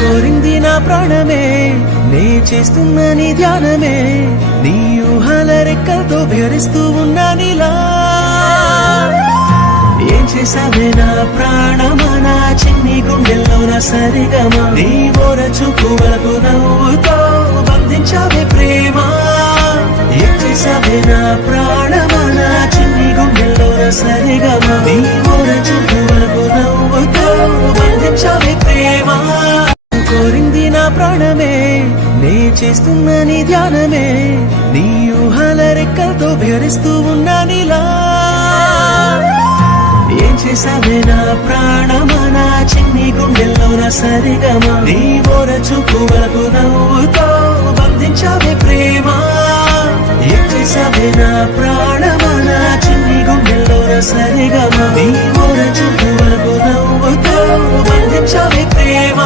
కోరింది నా ప్రాణమే, నే చేస్తున్న నీ ధ్యానమే, నీ ఊహల రెక్కలతో విహరిస్తూ ఉన్నా నీలా. ఏం చేసావే నా ప్రాణమా, నా చిన్ని గుండెల్లో నా సరిగమా, నీ ఓర చూపు వరకు నవ్వుతో బంధించావే ప్రేమ. ఏం చేసావే నా ప్రాణమా, నా చిన్ని గుండెల్లో నా సరిగమా, నీ ఓర చూపు వరకు నవ్వుతో బంధించావే ప్రేమ. కోరింది నా ప్రాణమే, నే చేస్తున్న నీ ధ్యానమే, నీ ఊహల రెక్కలతో విహరిస్తూ ఉన్నా నీలా. ఏం చేసావే నా ప్రాణమా, నా చిన్ని గుండెల్లో నా సరిగమా, నీ ఓర చూపు వరకు నవ్వుతో బంధించావే ప్రేమ. ఏం చేసావే నా ప్రాణమా, నా చిన్ని గుండెల్లో నా సరిగమా, నీ ఓర చూపు వరకు నవ్వుతో బంధించావే ప్రేమ.